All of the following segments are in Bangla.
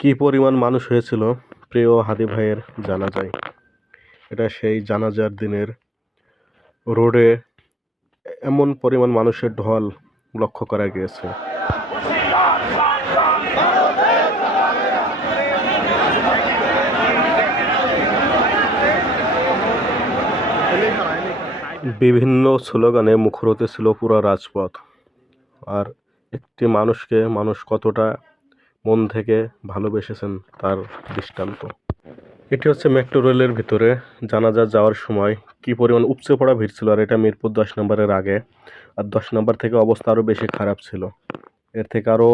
কি পরিমাণ মানুষ হয়েছিল, প্রিয় হাদি ভাইয়ের জানাজায়। এটা সেই জানাজার দিনের রোডে এমন পরিমাণ মানুষের ঢল লক্ষ্য করা গিয়েছে। বিভিন্ন স্লোগানে মুখরোতে ছিল পুরো রাজপথ। আর একটি মানুষকে মানুষ কতটা মন থেকে ভালোবেসেছেন তার দৃষ্টান্ত। এটি হচ্ছে মেট্রো রেলের ভিতরে জানাজা যাওয়ার সময় কি পরিমাণ উপচে পড়া ভিড় ছিল আর এটা মিরপুর দশ নম্বরের আগে। আর দশ নম্বর থেকে অবস্থা আরও বেশি খারাপ ছিল। এর থেকে আরও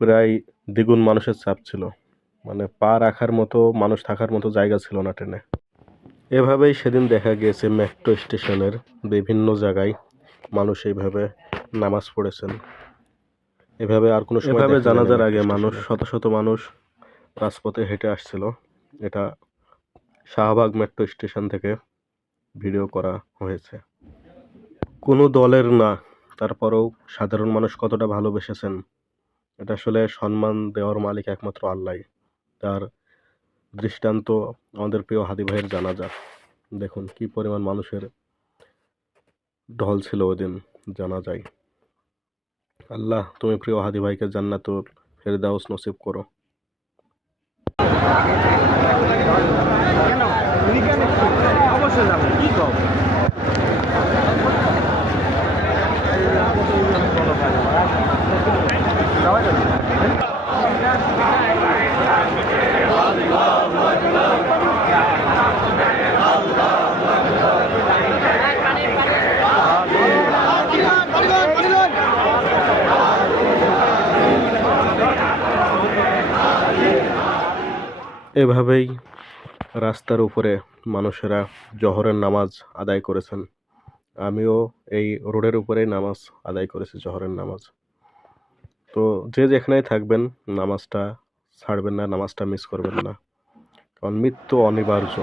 প্রায় দ্বিগুণ মানুষের চাপ ছিল। মানে পা রাখার মতো, মানুষ থাকার মতো জায়গা ছিল না ট্রেনে। এভাবেই সেদিন দেখা গিয়েছে মেট্রো স্টেশনের বিভিন্ন জায়গায় মানুষ এইভাবে নামাজ পড়েছেন। এভাবে আর কোনো এভাবে জানাজার আগে মানুষ শত শত মানুষ রাজপথে হেঁটে আসছিল। এটা শাহবাগ মেট্রো স্টেশন থেকে ভিডিও করা হয়েছে। কোনো দলের না তারপরেও সাধারণ মানুষ কতটা ভালোবেসেছেন এটা আসলে সম্মান দেওয়ার মালিক একমাত্র আল্লাহ। তার দৃষ্টান্ত আমাদের প্রিয় হাদি ভাইয়ের জানাজা। দেখুন কি পরিমাণ মানুষের ঢল ছিল ওই দিন জানা যায় আল্লাহ তুমি প্রিয় হাদি ভাইকে জান্নাতুল ফেরদাউস নসিব করো। অবশ্যই এভাবেই রাস্তার উপরে মানুষেরা জহরের নামাজ আদায় করেছেন। আমিও এই রোডের উপরেই নামাজ আদায় করেছি, জহরের নামাজ। তো যে যেখানেই থাকবেন, নামাজটা ছাড়বেন না, নামাজটা মিস করবেন না। কারণ মৃত্যু অনিবার্য।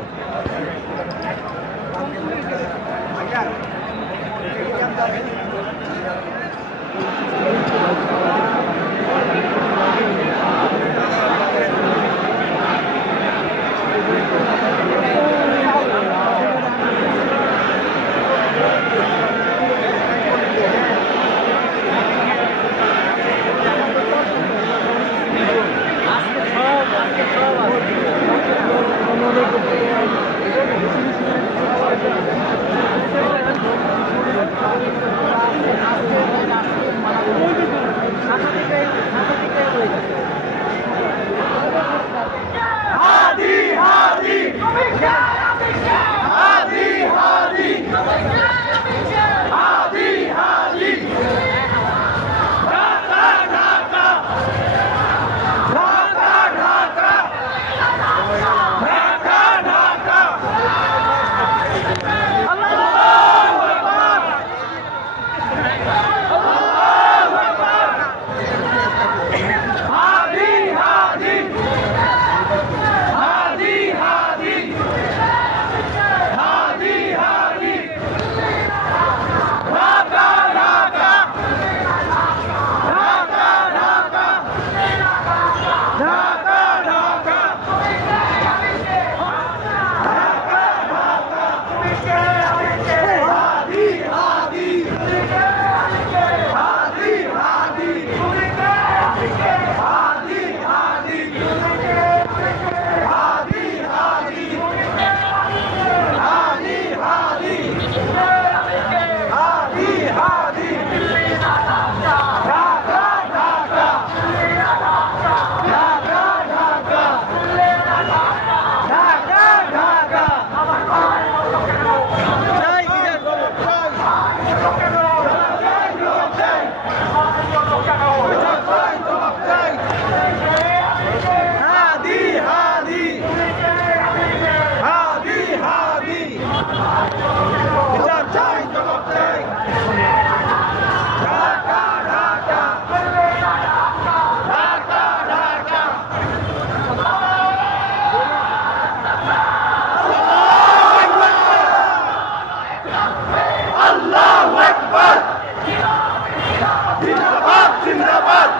জিন্দাবাদ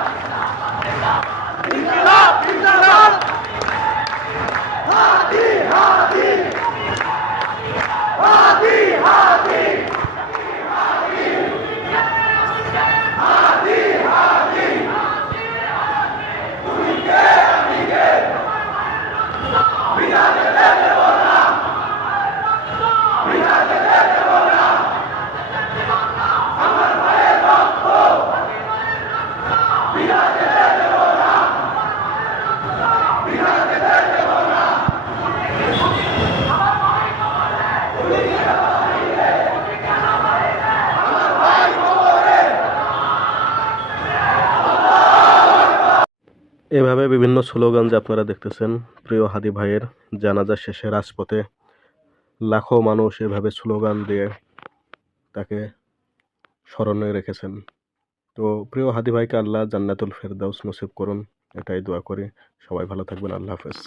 এভাবে বিভিন্ন স্লোগান যে আপনারা দেখতেছেন, প্রিয় হাদি ভাইয়ের জানাজা শেষে রাজপথে লাখো মানুষ এভাবে স্লোগান দিয়ে তাকে স্মরণে রেখেছেন। তো প্রিয় হাদি ভাইকে আল্লাহ জান্নাতুল ফেরদাউস নসিব করুন, এটাই দোয়া করি। সবাই ভালো থাকবেন, আল্লাহ হাফেজ।